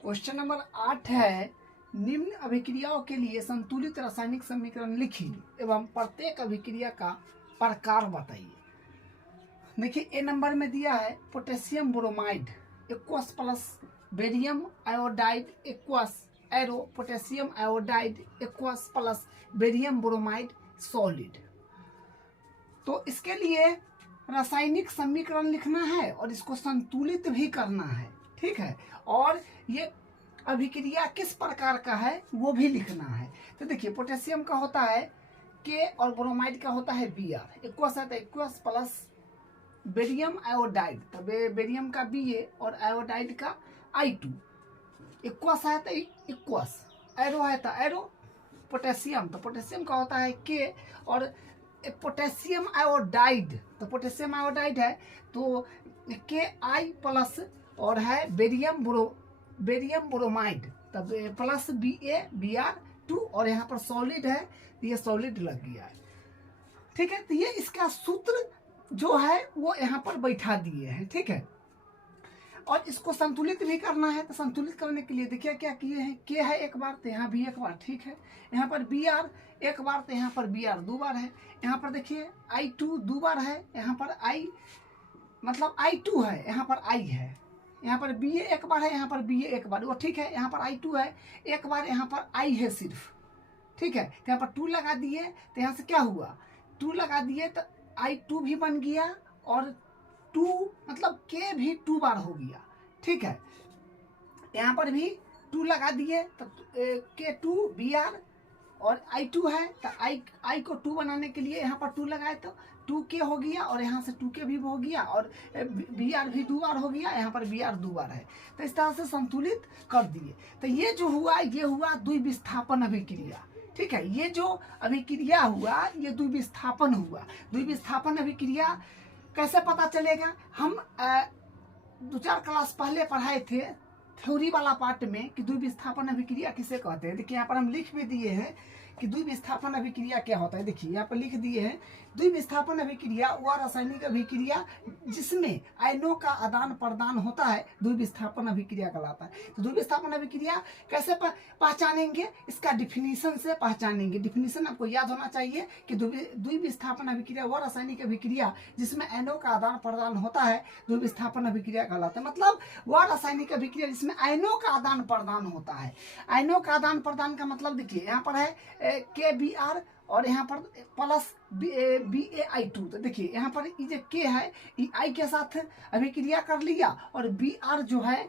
Question number 8 है, निम्न अभिक्रियाओं के लिए संतुलित रासायनिक समीकरण लिखिए एवं प्रत्येक अभिक्रिया का प्रकार बताइए। देखिए ए नंबर में दिया है potassium bromide aqueous plus barium iodide aqueous arrow potassium iodide aqueous plus barium bromide solid. तो इसके लिए रासायनिक समीकरण लिखना है और इसको संतुलित भी करना है, ठीक है, और ये अभिक्रिया किस प्रकार का है वो भी लिखना है। तो देखिए पोटेशियम का होता है के और ब्रोमाइड का होता है Br, एक्वस है तो एक्वस प्लस बेरियम आयोडाइड, तो बेरियम का Ba और आयोडाइड का I2, एक्वस है तो एक्वस, एरो है तो एरो, पोटेशियम तो पोटेशियम का होता है के और पोटेशियम आयोडाइड, तो पोटेशियम आयोडाइड है तो के आई प्लस और है बेरियम ब्रोमाइड तब प्लस Br2 और यहाँ पर सॉलिड है तो ये सॉलिड लग गया है, ठीक है। तो ये इसका सूत्र जो है वो यहाँ पर बैठा दिए हैं, ठीक है, और इसको संतुलित भी करना है। तो संतुलित करने के लिए देखिए क्या किए हैं, के है एक बार तो यहाँ भी एक बार, ठीक है, यहाँ पर Br एक बार तो यहाँ पर Br दो बार है, यहाँ पर देखिए I2 दो बार है, यहाँ पर I मतलब I2 है, यहाँ पर I है, यहाँ पर Ba एक बार है, यहाँ पर Ba एक बार, वो ठीक है, यहाँ पर I2 है एक बार, यहाँ पर I है सिर्फ, ठीक है, तो यहाँ पर 2 लगा दिए तो यहाँ से क्या हुआ 2 लगा दिए तो I2 भी बन गया और 2 मतलब के भी 2 बार हो गया, ठीक है, यहाँ पर भी 2 लगा दिए तो के 2 Br और I2 है तो I को 2 बनाने के लिए यहाँ पर 2 लगाए तो 2 के हो गया और यहाँ से 2 के भी हो गया और Br भी 2 बार हो गया, यहाँ पर Br 2 बार है, तो इस तरह से संतुलित कर दिए। तो ये जो हुआ ये हुआ द्विविस्थापन अभिक्रिया, ठीक है, ये जो अभिक्रिया हुआ ये द्विविस्थापन हुआ। द्विविस्थापन अभिक्रिया कैसे पता चलेगा, हम 2-4 क्लास पहले पढ़ाए थे थ्योरी वाला पार्ट में कि द्विविस्थापन अभिक्रिया किसे कहते हैं। देखिए यहाँ पर हम लिख भी दिए हैं कि द्विविस्थापन अभिक्रिया क्या होता है। देखिए यहाँ पर लिख दिए हैं द्विविस्थापन अभिक्रिया वह रासायनिक अभिक्रिया जिसमें आयनों का आदान प्रदान होता है द्विविस्थापन अभिक्रिया कहलाता है। तो द्विविस्थापन अभिक्रिया कैसे पहचानेंगे, इसका डिफिनीशन से पहचानेंगे। डिफिनीशन आपको याद होना चाहिए कि द्विविस्थापन अभिक्रिया वह रासायनिक अभिक्रिया जिसमें आयनों का आदान प्रदान होता है द्विविस्थापन अभिक्रिया कहलाता है। मतलब वह रासायनिक अभिक्रिया जिसमें आयनों का आदान प्रदान होता है। आयनों का आदान प्रदान का मतलब देखिए यहाँ पर है KBr और यहाँ पर प्लस BaI2, तो देखिए यहाँ पर ये जो के है ये I के साथ अभिक्रिया कर लिया और Br जो है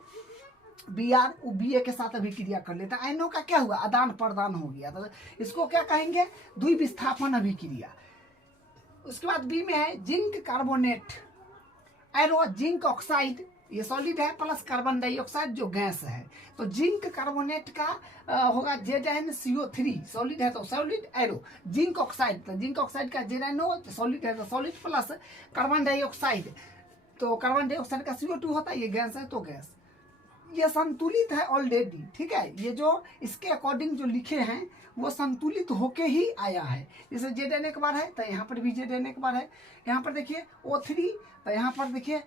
Br वो Ba के साथ अभिक्रिया कर लेता है। आयनों का क्या हुआ आदान प्रदान हो गया, तो इसको क्या कहेंगे द्विविस्थापन अभिक्रिया। उसके बाद बी में है zinc carbonate arrow zinc oxide, ये सॉलिड है, प्लस कार्बन डाइऑक्साइड जो गैस है, तो जिंक कार्बोनेट का होगा ZnCO3, सॉलिड है तो सॉलिड एरो, जिंक ऑक्साइड तो जिंक ऑक्साइड का ZnO सॉलिड है तो सॉलिड प्लस कार्बन डाइऑक्साइड, तो कार्बन डाइऑक्साइड का CO2 होता है, ये गैस है तो गैस। ये संतुलित है ऑलरेडी, ठीक है, ये जो इसके अकॉर्डिंग जो लिखे हैं वो संतुलित होके ही आया है। जैसे Zn एक बार है तो यहाँ पर भी Zn एक बार है, यहाँ पर देखिए O3 तो यहाँ पर देखिए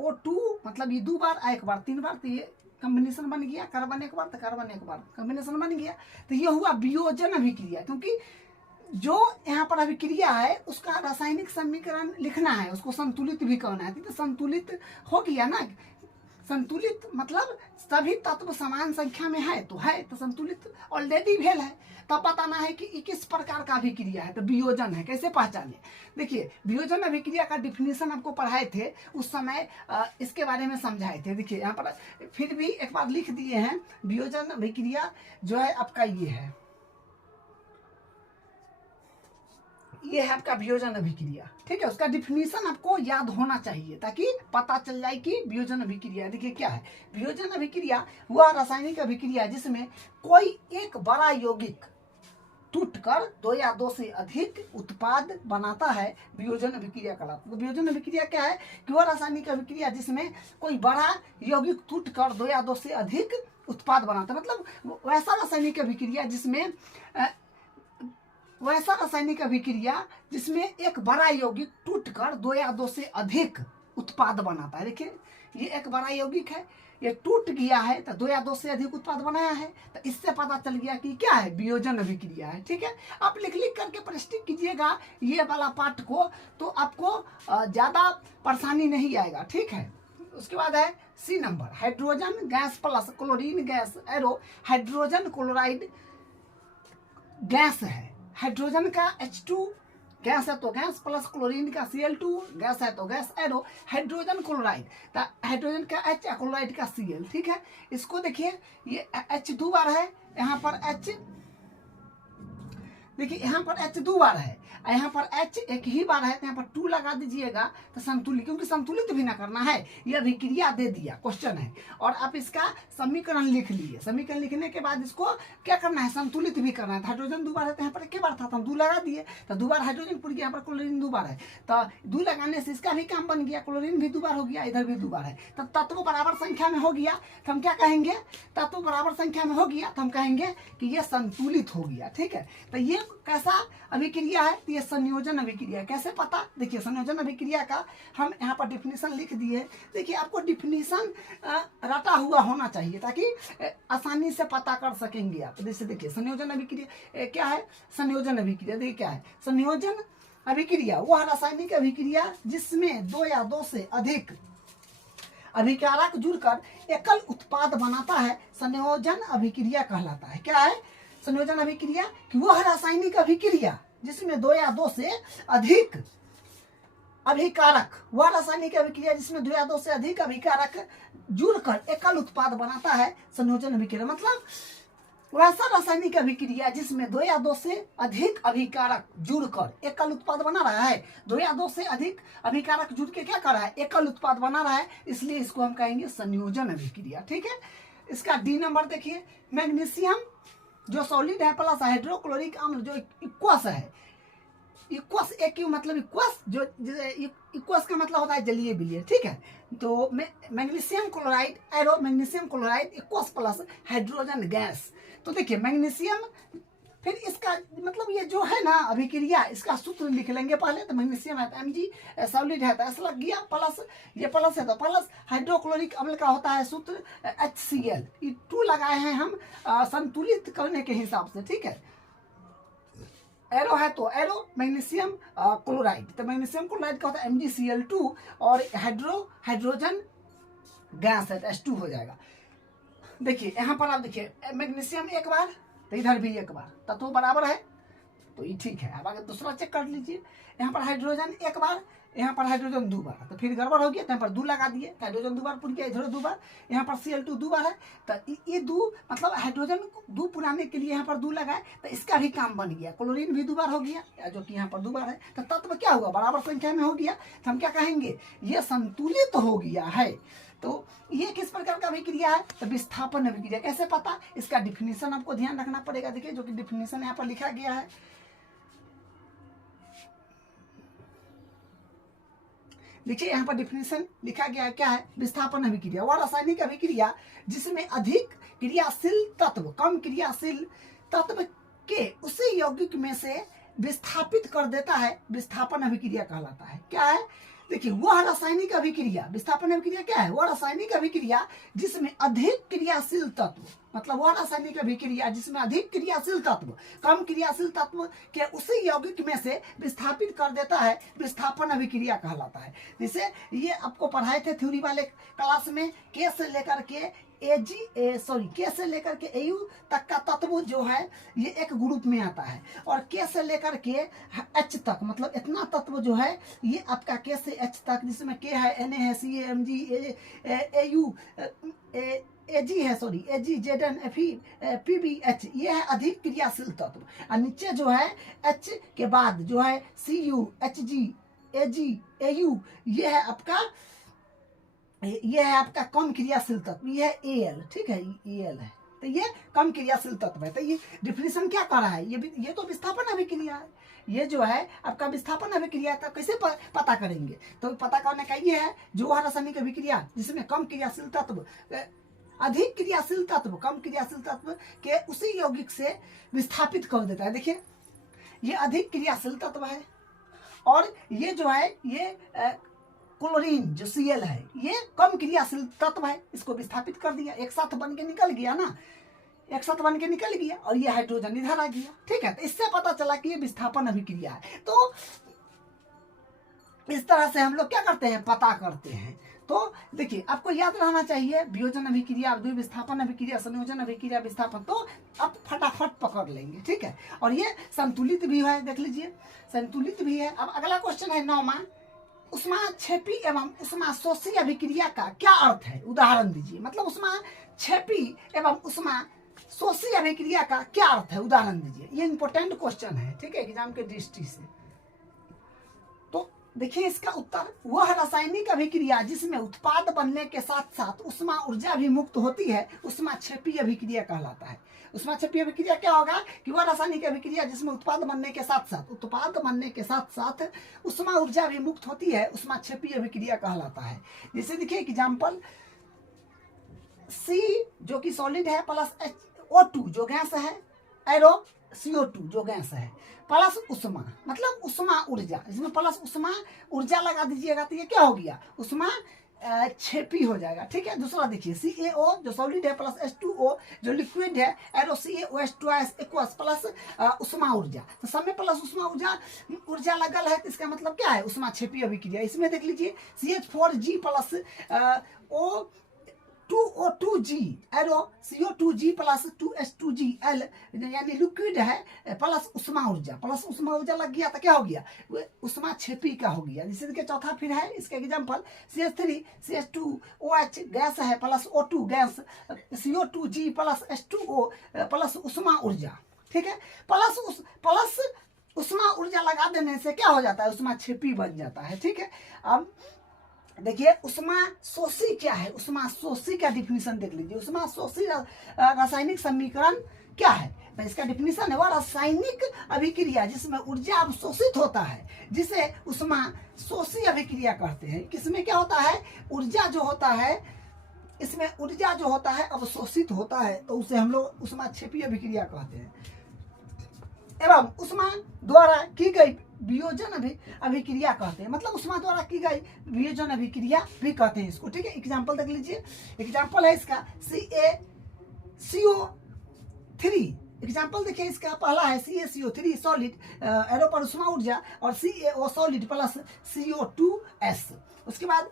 O2 मतलब ये 2 बार एक बार 3 बार, तो ये कॉम्बिनेशन बन गया, कार्बन एक बार तो कार्बन एक बार कॉम्बिनेशन बन गया। तो ये हुआ वियोजन अभिक्रिया, क्योंकि जो यहाँ पर अभिक्रिया है उसका रासायनिक समीकरण लिखना है, उसको संतुलित भी करना है, तो संतुलित हो गया ना। संतुलित मतलब सभी तत्व समान संख्या में है तो संतुलित ऑलरेडी भेल है। तब बताना है कि किस प्रकार का अभिक्रिया है, तो वियोजन है। कैसे पहचाने, देखिए वियोजन अभिक्रिया का डिफिनीशन आपको पढ़ाए थे उस समय, इसके बारे में समझाए थे। देखिए यहाँ पर फिर भी एक बार लिख दिए हैं, वियोजन अभिक्रिया जो है आपका ये है आपका वियोजन अभिक्रिया, ठीक है। उसका डिफिनीशन आपको याद होना चाहिए ताकि पता चल जाए कि वियोजन अभिक्रिया देखिए क्या है। वियोजन अभिक्रिया वह रासायनिक अभिक्रिया जिसमें कोई एक बड़ा यौगिक टूटकर 2 या 2 से अधिक उत्पाद बनाता है, वियोजन अभिक्रिया कहलाता है। तो वियोजन अभिक्रिया क्या है कि वह रासायनिक अभिक्रिया जिसमें कोई बड़ा यौगिक टूटकर 2 या 2 से अधिक उत्पाद बनाता है। मतलब वैसा रासायनिक अभिक्रिया जिसमें एक बड़ा यौगिक टूटकर 2 या 2 से अधिक उत्पाद बनाता है। देखिए ये एक बड़ा यौगिक है, ये टूट गया है तो दो या दो से अधिक उत्पाद बनाया है, तो इससे पता चल गया कि क्या है, वियोजन अभिक्रिया है। ठीक है, आप लिख लिख करके प्रश्न कीजिएगा ये वाला पार्ट को, तो आपको ज़्यादा परेशानी नहीं आएगा। ठीक है, उसके बाद है C number, hydrogen gas plus chlorine gas arrow hydrogen chloride gas है। हाइड्रोजन का H2 गैस है तो गैस प्लस क्लोरीन का Cl2 गैस है तो गैस एरो हाइड्रोजन क्लोराइड, तो हाइड्रोजन का H क्लोराइड का Cl। ठीक है, इसको देखिए ये H दो बार है, यहाँ पर H देखिए यहाँ पर H दो बार है, यहाँ पर H एक ही बार है, तो यहाँ पर 2 लगा दीजिएगा तो संतुलित, क्योंकि संतुलित भी ना करना है, ये अभिक्रिया दे दिया क्वेश्चन है, और आप इसका समीकरण लिख लिए। समीकरण लिखने के बाद इसको क्या करना है, संतुलित भी करना है। हाइड्रोजन 2 बार है तो यहाँ पर एक बार था तो हम 2 लगा दिए, तो 2 बार हाइड्रोजन पूरी, यहाँ पर क्लोरीन 2 बार है, तो 2 लगाने से इसका भी काम बन गया, क्लोरीन भी 2 बार हो गया, इधर भी 2 बार है, तो तत्व बराबर संख्या में हो गया, तो हम क्या कहेंगे, तत्व बराबर संख्या में हो गया तो हम कहेंगे कि ये संतुलित हो गया। ठीक है, तो ये कैसा अभिक्रिया है, तो ये संयोजन अभिक्रिया। कैसे पता, देखिए संयोजन अभिक्रिया का हम यहाँ पर डिफिनीशन लिख दिए। देखिए आपको डिफिनीशन रटा हुआ होना चाहिए ताकि आसानी से पता कर सकेंगे आप। जैसे देखिए संयोजन अभिक्रिया क्या है, संयोजन अभिक्रिया देखिए क्या है, संयोजन अभिक्रिया वह रासायनिक अभिक्रिया जिसमें 2 या 2 से अधिक अभिकारक जुड़कर एकल उत्पाद बनाता है, संयोजन अभिक्रिया कहलाता है। क्या है, संयोजन अभिक्रिया कि वह रासायनिक अभिक्रिया जिसमें 2 या 2 से अधिक अभिकारक, वह रासायनिक अभिक्रिया जिसमें 2 या 2 से अधिक अभिकारक जुड़कर एकल उत्पाद बनाता है, संयोजन अभिक्रिया। मतलब वैसा रासायनिक अभिक्रिया जिसमें 2 या 2 से अधिक अभिकारक जुड़कर एकल उत्पाद बना रहा है, 2 या 2 से अधिक अभिकारक जुड़ के क्या कर रहा है, एकल उत्पाद बना रहा है, इसलिए इसको हम कहेंगे संयोजन अभिक्रिया। ठीक है, इसका डी नंबर देखिए, मैग्नीशियम जो सॉलिड है प्लस हाइड्रोक्लोरिक अम्ल जो इक्वस है, इक्वस एक मतलब इक्वस, जो इक्वस का मतलब होता है जलीय विलीय। ठीक है, तो magnesium chloride arrow magnesium chloride equals plus hydrogen gas. तो देखिए मैग्नीशियम, फिर इसका मतलब ये जो है ना अभिक्रिया, इसका सूत्र लिख लेंगे पहले। तो मैग्नीशियम है तो Mg, सॉलिड है तो S लग गया, प्लस ये प्लस है तो प्लस, हाइड्रोक्लोरिक अम्ल का होता है सूत्र HCl, ये 2 लगाए हैं हम संतुलित करने के हिसाब से। ठीक है, एरो है तो एरो मैग्नीशियम क्लोराइड, तो मैग्नीशियम क्लोराइड का होता है MgCl2, और हाइड्रोजन गैस है तो H2 हो जाएगा। देखिए यहाँ पर आप देखिए मैग्नीशियम एक बार तो इधर भी एक बार, तत्व बराबर है तो ये ठीक है। अब आगे दूसरा चेक कर लीजिए, यहाँ पर हाइड्रोजन एक बार, यहाँ पर हाइड्रोजन 2 बार, तो फिर गड़बड़ हो गया, तो यहाँ पर 2 लगा दिए, हाइड्रोजन 2 बार पूरी गया, इधर 2 बार, यहाँ पर Cl2 2 बार है, तो ये 2 मतलब हाइड्रोजन 2 पुराने के लिए यहाँ पर 2 लगाए, तो इसका भी काम बन गया। क्लोरीन भी 2 बार हो गया, जो कि यहाँ पर 2 बार है, तो तत्व क्या हुआ, बराबर संख्या में हो गया, तो हम क्या कहेंगे, ये संतुलित हो गया है। तो ये किस प्रकार का अभिक्रिया है, तो विस्थापन अभिक्रिया। कैसे पता, इसका डिफिनीशन आपको ध्यान रखना पड़ेगा। देखिए जो कि डिफिनीशन यहाँ पर लिखा गया है, देखिए यहाँ पर डिफिनीशन लिखा गया है, क्या है, विस्थापन अभिक्रिया वह रासायनिक अभिक्रिया जिसमें अधिक क्रियाशील तत्व कम क्रियाशील तत्व के उसी यौगिक में से विस्थापित कर देता है, विस्थापन अभिक्रिया कहलाता है। क्या है, देखिए वह रासायनिक अभिक्रिया, विस्थापन अभिक्रिया क्या है, वह रासायनिक अभिक्रिया जिसमें अधिक क्रियाशील तत्व, मतलब वह रासायनिक अभिक्रिया जिसमें अधिक क्रियाशील तत्व कम क्रियाशील तत्व के उसी यौगिक में से विस्थापित कर देता है, विस्थापन अभिक्रिया कहलाता है। जैसे ये आपको पढ़ाए थे थ्योरी वाले क्लास में, के से लेकर के के से लेकर के AU तक का तत्व जो है ये एक ग्रुप में आता है, और के से लेकर के H तक मतलब इतना तत्व जो है ये आपका के से H तक, जिसमें के है, Na है, Ca, Mg, AU, Ag है, Ag, Zn, Fe, Pbh, ये है अधिक क्रियाशील तत्व। और नीचे जो है H के बाद जो है Cu, Hg, Ag, Au, ये है आपका कम क्रियाशील तत्व, ये है Al। ठीक है, Al है, तो ये कम क्रियाशील तत्व है। तो ये डिफिनीशन क्या कर रहा है, ये तो विस्थापन अभिक्रिया है, ये जो है आपका विस्थापन अभिक्रिया। तो कैसे पता करेंगे, तो पता करने का ये है, जो वह रासायनिक अभिक्रिया जिसमें कम क्रियाशील तत्व अधिक क्रियाशील तत्व कम क्रियाशील तत्व के उसी यौगिक से विस्थापित कर देता है। देखिए ये अधिक क्रियाशील तत्व है, और ये जो है ये क्लोरीन जो Cl है ये कम क्रियाशील तत्व है, इसको विस्थापित कर दिया, एक साथ बन के निकल गया ना, एक साथ बन के निकल गया और ये हाइड्रोजन इधर आ गया। ठीक है, तो इससे पता चला कि ये विस्थापन अभिक्रिया है। तो इस तरह से हम लोग क्या करते हैं, पता करते हैं। तो देखिए आपको याद रहना चाहिए वियोजन अभिक्रिया, विस्थापन अभिक्रिया, संयोजन अभिक्रिया, विस्थापन, तो आप फटाफट पकड़ लेंगे। ठीक है, और ये संतुलित भी है, देख लीजिए संतुलित भी है। अब अगला क्वेश्चन है 9वां, ऊष्माक्षेपी एवं ऊष्माशोषी अभिक्रिया का क्या अर्थ है, उदाहरण दीजिए। मतलब ऊष्माक्षेपी एवं ऊष्माशोषी अभिक्रिया का क्या अर्थ है, उदाहरण दीजिए। ये इंपॉर्टेंट क्वेश्चन है, ठीक है, एग्जाम के दृष्टि से। तो देखिए इसका उत्तर, वह रासायनिक अभिक्रिया जिसमें उत्पाद बनने के साथ साथ उष्मा ऊर्जा भी मुक्त होती है ऊष्माक्षेपी अभिक्रिया कहलाता है। ऊष्माक्षेपी अभिक्रिया क्या होगा कि वह रासायनिक अभिक्रिया जिसमें उत्पाद बनने के साथ साथ उष्मा ऊर्जा भी मुक्त होती है ऊष्माक्षेपी अभिक्रिया कहलाता है। जैसे देखिए एग्जाम्पल, C जो कि सॉलिड है प्लस O2 जो गैस है, एरो CO2 जो गैस है, प्लस उष्मा, मतलब उष्मा ऊर्जा, इसमें प्लस उष्मा ऊर्जा लगा दीजिएगा तो ये क्या हो गया, उष्मा क्षेपी हो जाएगा। ठीक है, दूसरा देखिए CaO जो सॉलिड है प्लस H2O जो लिक्विड है, एरो CaOH इक्वल्स प्लस उष्मा ऊर्जा, तो सब में प्लस उष्मा ऊर्जा लगल है, तो इसका मतलब क्या है, उष्मा क्षेपी अभिक्रिया। इसमें देख लीजिए CH4G plus O2G arrow CO2G plus 2H2Gl यानी लिक्विड है प्लस उष्मा ऊर्जा लग गया तो क्या हो गया, उष्मा क्षेपी का हो गया। जैसे देखिए चौथा फिर है इसका एग्जांपल, CH3 CH2OH गैस है plus O2 gas, CO2G plus H2O plus उष्मा ऊर्जा। ठीक है, प्लस उष्मा ऊर्जा लगा देने से क्या हो जाता है, उष्मा क्षेपी बन जाता है। ठीक है, अब देखिए ऊष्माशोषी क्या है, ऊष्माशोषी का डिफिनीशन देख लीजिए। ऊष्माशोषी रासायनिक समीकरण क्या है, तो इसका डिफिनीशन है वह रासायनिक अभिक्रिया जिसमें ऊर्जा अवशोषित होता है, जिसे ऊष्माशोषी अभिक्रिया कहते हैं। किसमें क्या होता है, ऊर्जा जो होता है, इसमें ऊर्जा जो होता है अवशोषित होता है, तो उसे हम लोग ऊष्माक्षेपी अभिक्रिया कहते हैं। एवं उष्मा द्वारा की गई वियोजन अभिक्रिया कहते हैं, मतलब उष्मा द्वारा की गई वियोजन अभिक्रिया भी कहते हैं इसको। ठीक है, एग्जांपल देख लीजिए, एग्जांपल है इसका CaCO3। एग्जांपल देखिए इसका पहला है CaCO3 सॉलिड, एरो पर उष्मा ऊर्जा, और CaO सॉलिड प्लस CO2S। उसके बाद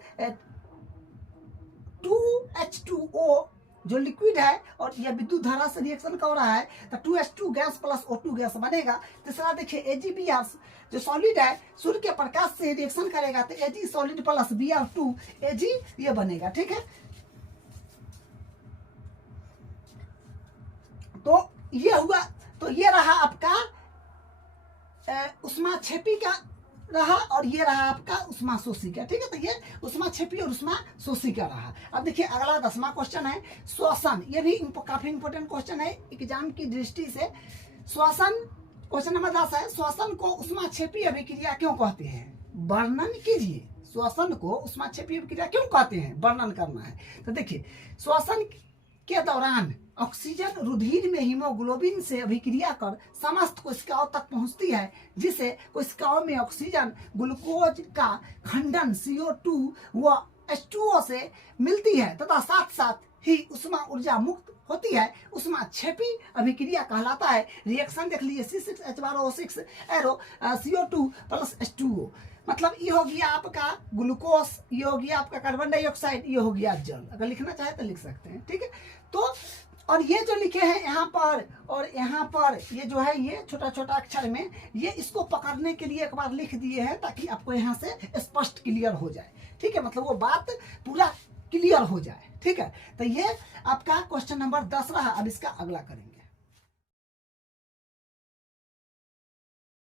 2H2O जो लिक्विड है और यह विद्युत धारा से रिएक्शन कर रहा है, तो 2H2 gas plus O2 gas बनेगा। तीसरा देखिए AgBr जो सॉलिड है, सूर्य के प्रकाश से रिएक्शन करेगा तो Ag solid plus Br2 Ag ये बनेगा। ठीक है, तो ये हुआ, तो ये रहा आपका ऊष्माक्षेपी का रहा, और ये रहा आपका ऊष्माशोषी का। ठीक है, तो ये ऊष्माक्षेपी और ऊष्माशोषी का रहा। अब देखिए अगला 10वां क्वेश्चन है श्वसन। ये भी काफी इंपॉर्टेंट क्वेश्चन है एग्जाम की दृष्टि से। श्वसन, क्वेश्चन नंबर 10 है, श्वसन को ऊष्माक्षेपी अभिक्रिया क्यों कहते हैं, वर्णन कीजिए। श्वसन को ऊष्माक्षेपी अभिक्रिया क्यों कहते हैं, वर्णन करना है। तो देखिए श्वसन के दौरान ऑक्सीजन रुधिर में हीमोग्लोबिन से अभिक्रिया कर समस्त कोशिकाओं तक पहुंचती है, जिसे कोशिकाओं में ऑक्सीजन ग्लूकोज का खंडन CO2 व H2O से मिलती है तथा साथ साथ ही उष्मा ऊर्जा मुक्त होती है, ऊष्माक्षेपी अभिक्रिया कहलाता है। रिएक्शन देख लीजिए C6H12O6 arrow CO2 plus H2O, मतलब ये हो गया आपका ग्लूकोज, ये हो गया आपका कार्बन डाइऑक्साइड, ये हो गया जल। अगर लिखना चाहे तो लिख सकते हैं। ठीक है, तो और ये जो लिखे हैं यहाँ पर और यहाँ पर, ये जो है ये छोटा छोटा अक्षर में, ये इसको पकड़ने के लिए एक बार लिख दिए हैं ताकि आपको यहाँ से स्पष्ट क्लियर हो जाए। ठीक है, मतलब वो बात पूरा क्लियर हो जाए। ठीक है, तो ये आपका क्वेश्चन नंबर 10 रहा। अब इसका अगला करेंगे।